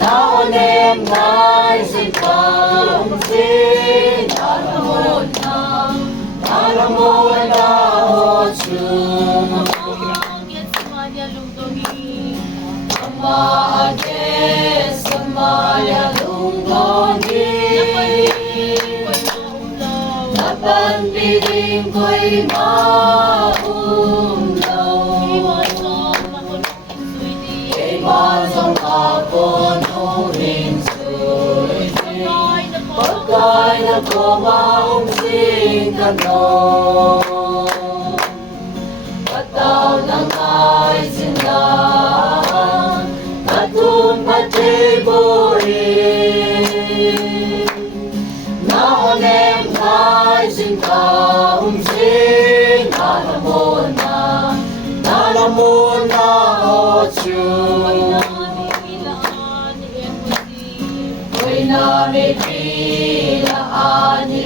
Naonem nai sin pang sin naramon na ochu Amage samaya lunggongi Napan piring ko'y maulaw Imasong ako nung hinsuy Pagkay na kumaungsing kanong Pataw ng ay sinang Katong patibuhin Naonem ay sinkaungsing Nalamon na ochu Ko'y namipilaan ni